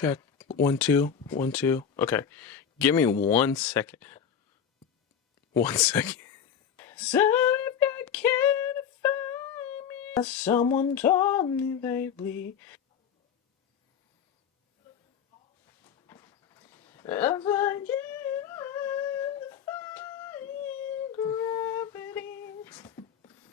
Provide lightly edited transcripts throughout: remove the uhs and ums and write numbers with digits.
Check. 1, 2, 1, 2. Okay. Give me 1 second. 1 second. So if I can't find me, someone told me they bleed. If I can't define gravity.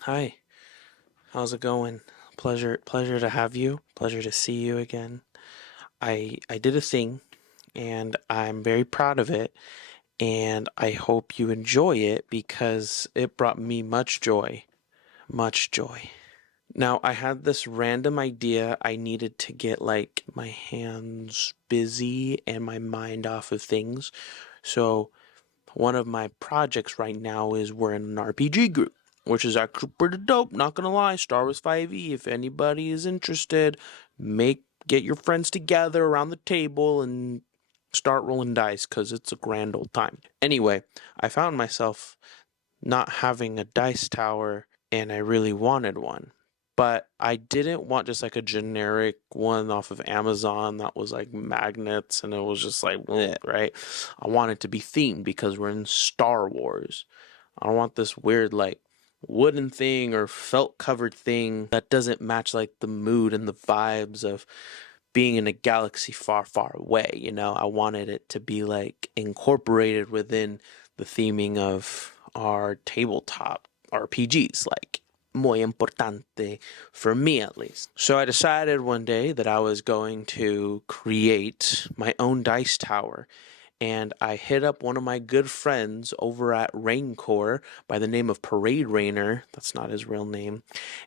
Hi. How's it going? Pleasure to have you. Pleasure to see you again. I did a thing and I'm very proud of it, and I hope you enjoy it because it brought me much joy. Much joy. Now, I had this random idea. I needed to get like my hands busy and my mind off of things. So, one of my projects right now is we're in an RPG group, which is actually pretty dope. Not gonna lie, Star Wars 5e. If anybody is interested, get your friends together around the table and start rolling dice because it's a grand old time. Anyway, I found myself not having a dice tower and I really wanted one. But I didn't want just like a generic one off of Amazon that was like magnets and it was just like, bleh, right? I want it to be themed because we're in Star Wars. I don't want this weird like wooden thing or felt covered thing that doesn't match like the mood and the vibes of being in a galaxy far, far away. You know, I wanted it to be like incorporated within the theming of our tabletop RPGs, like muy importante for me at least. So I decided one day that I was going to create my own dice tower, and I hit up one of my good friends over at Raincore by the name of Parade Rainer. That's not his real name.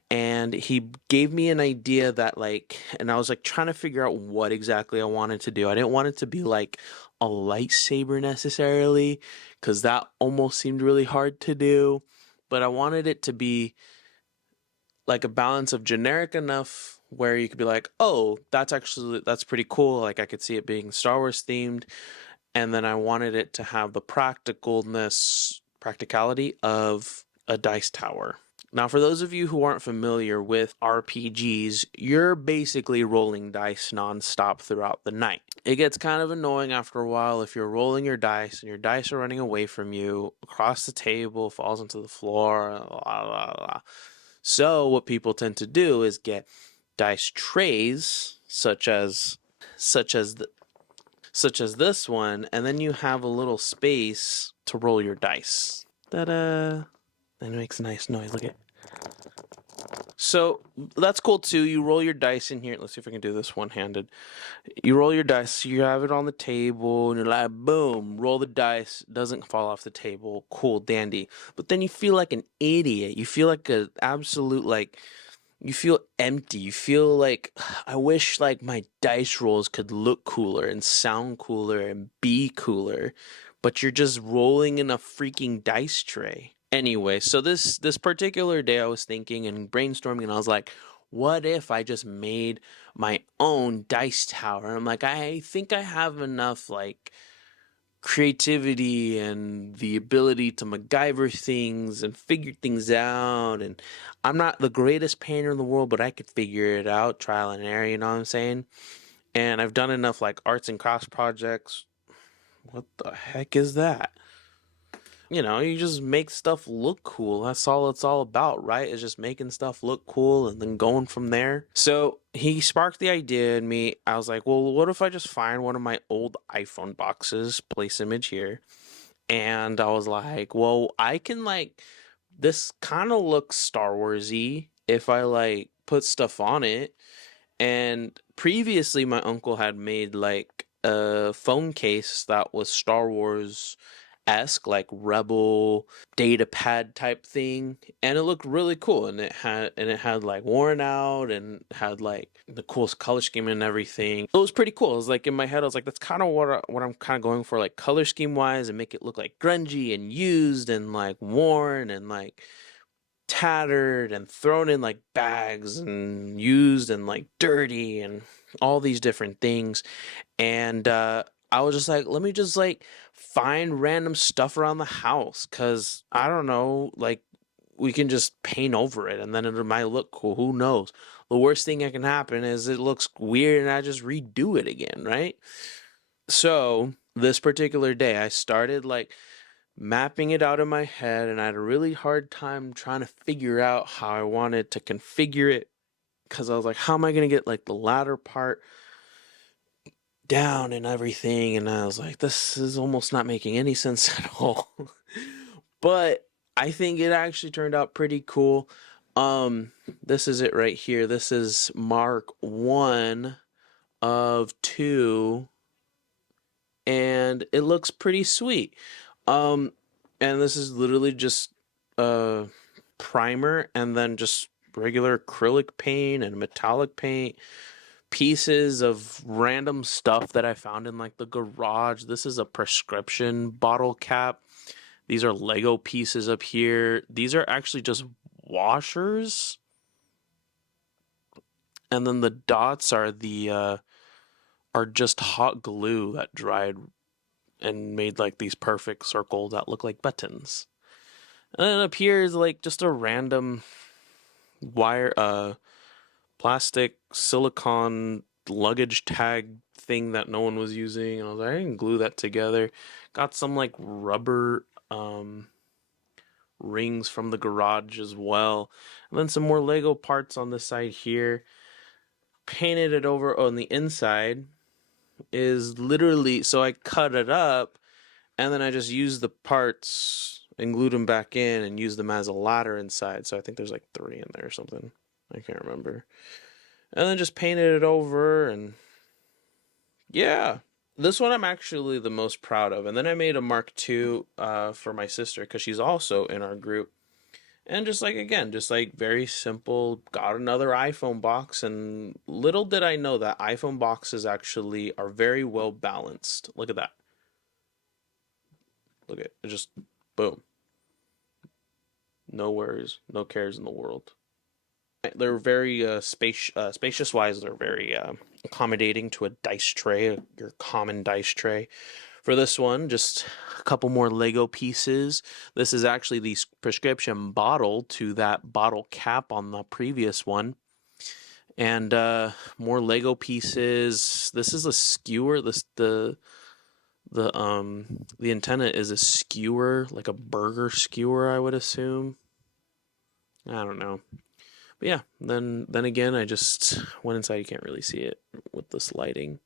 And he gave me an idea that like, and I was like trying to figure out what exactly I wanted to do. I didn't want it to be like a lightsaber necessarily, because that almost seemed really hard to do. But I wanted it to be like a balance of generic enough where you could be like, oh, that's pretty cool. Like I could see it being Star Wars themed. And then I wanted it to have the practicality of a dice tower. Now, for those of you who aren't familiar with RPGs, you're basically rolling dice nonstop throughout the night. It gets kind of annoying after a while if you're rolling your dice and your dice are running away from you, across the table, falls into the floor, blah, blah, blah. So what people tend to do is get dice trays, such as this one, and then you have a little space to roll your dice. Ta-da! And it makes a nice noise. Look at it. So that's cool too. You roll your dice in here. Let's see if I can do this one-handed. You roll your dice. You have it on the table, and you're like, boom, roll the dice. Doesn't fall off the table. Cool, dandy. But then you feel like an idiot. You feel like an absolute like. You feel empty. You feel like I wish like my dice rolls could look cooler and sound cooler and be cooler, but you're just rolling in a freaking dice tray. Anyway, so this particular day I was thinking and brainstorming, and I was like, what if I just made my own dice tower? And I'm like, I think I have enough like creativity and the ability to MacGyver things and figure things out, and I'm not the greatest painter in the world, but I could figure it out, trial and error, you know what I'm saying? And I've done enough like arts and crafts projects. What the heck is that? You know, you just make stuff look cool. That's all it's all about, right? Is just making stuff look cool and then going from there. So he sparked the idea in me. I was like, well, what if I just find one of my old iPhone boxes, place image here. And I was like, well, I can like, this kind of looks Star Wars-y if I like put stuff on it. And previously my uncle had made like a phone case that was Star Wars esque, like rebel data pad type thing, and it looked really cool, and it had like worn out and had like the coolest color scheme and everything. It was pretty cool. It was like in my head I was like, that's kind of what I'm kind of going for, like color scheme wise, and make it look like grungy and used and like worn and like tattered and thrown in like bags and used and like dirty and all these different things. And I was just like, let me just like find random stuff around the house, because I don't know, like we can just paint over it and then it might look cool. Who knows? the worst thing that can happen is it looks weird and I just redo it again, right? So this particular day, I started like mapping it out in my head, and I had a really hard time trying to figure out how I wanted to configure it, because I was like, how am I going to get like the ladder part down and everything? And I was like, this is almost not making any sense at all. But I think it actually turned out pretty cool. This is it right here. This is Mark 1 of 2, and it looks pretty sweet. Um, and this is literally just primer and then just regular acrylic paint and metallic paint, pieces of random stuff that I found in like the garage. This is a prescription bottle cap. These are Lego pieces up here. These are actually just washers. And then the dots are are just hot glue that dried and made like these perfect circles that look like buttons. And then up here is like just a random wire plastic silicone luggage tag thing that no one was using, and I was like, I can glue that together. Got some like rubber rings from the garage as well, and then some more Lego parts on the side here. Painted it over on the inside is literally, so I cut it up and then I just used the parts and glued them back in and used them as a ladder inside. So I think there's like 3 in there or something. I can't remember. And then just painted it over, and yeah. This one I'm actually the most proud of. And then I made a Mark II for my sister because she's also in our group. And just like, again, just like very simple, got another iPhone box. And little did I know that iPhone boxes actually are very well balanced. Look at that. Look at it, just boom. No worries, no cares in the world. They're very spacious wise. They're very accommodating to a dice tray, your common dice tray. For this one, just a couple more Lego pieces. This is actually the prescription bottle to that bottle cap on the previous one. And more Lego pieces. This is a skewer. The antenna is a skewer, like a burger skewer, I would assume. I don't know. But yeah, then again, I just went inside. You can't really see it with this lighting.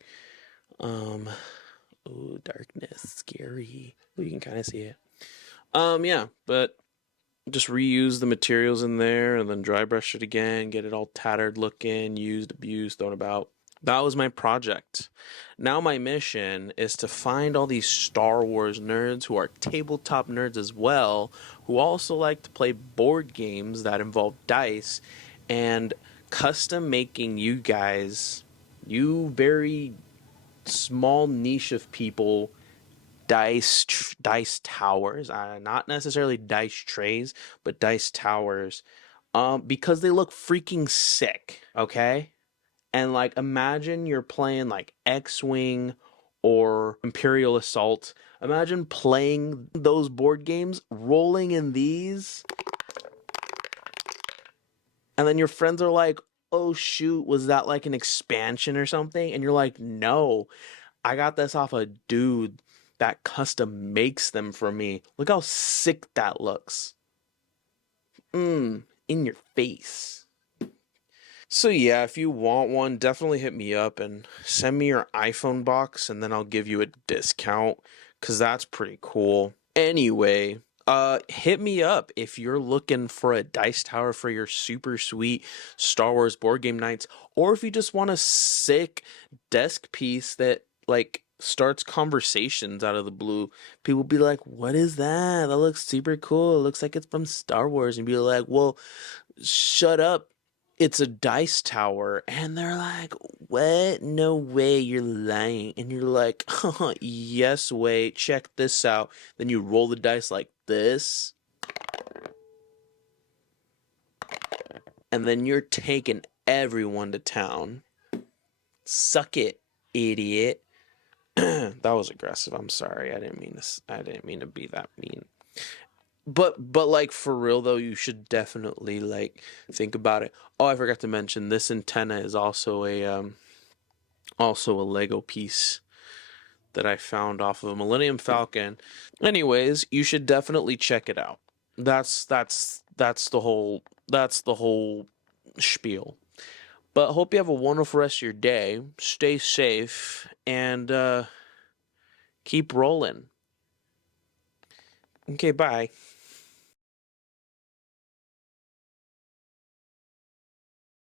Oh, darkness, scary. Well, you can kind of see it. Yeah, but just reuse the materials in there and then dry brush it again, get it all tattered looking, used, abused, thrown about. That was my project. Now my mission is to find all these Star Wars nerds who are tabletop nerds as well, who also like to play board games that involve dice, and custom making you guys, you very small niche of people, dice towers. Not necessarily dice trays, but dice towers. Because they look freaking sick, okay? And like, imagine you're playing like X-Wing or Imperial Assault. Imagine playing those board games, rolling in these, and then your friends are like, oh shoot, was that like an expansion or something? And you're like, no, I got this off a dude that custom makes them for me. Look how sick that looks. In your face. So yeah, if you want one, definitely hit me up and send me your iPhone box, and then I'll give you a discount, because that's pretty cool. Anyway, hit me up if you're looking for a dice tower for your super sweet Star Wars board game nights, or if you just want a sick desk piece that like starts conversations out of the blue. People be like, what is that? That looks super cool. It looks like it's from Star Wars. And be like, well, shut up. It's a dice tower. And they're like, what? No way, you're lying. And you're like, yes, wait, check this out. Then you roll the dice like this. And then you're taking everyone to town. Suck it, idiot. That was aggressive. I'm sorry. I didn't mean to be that mean. but like for real though, you should definitely like think about it. Oh, I forgot to mention this antenna is also a Lego piece that I found off of a Millennium Falcon. Anyways, you should definitely check it out. That's the whole spiel. But hope you have a wonderful rest of your day. Stay safe and keep rolling. Okay, bye.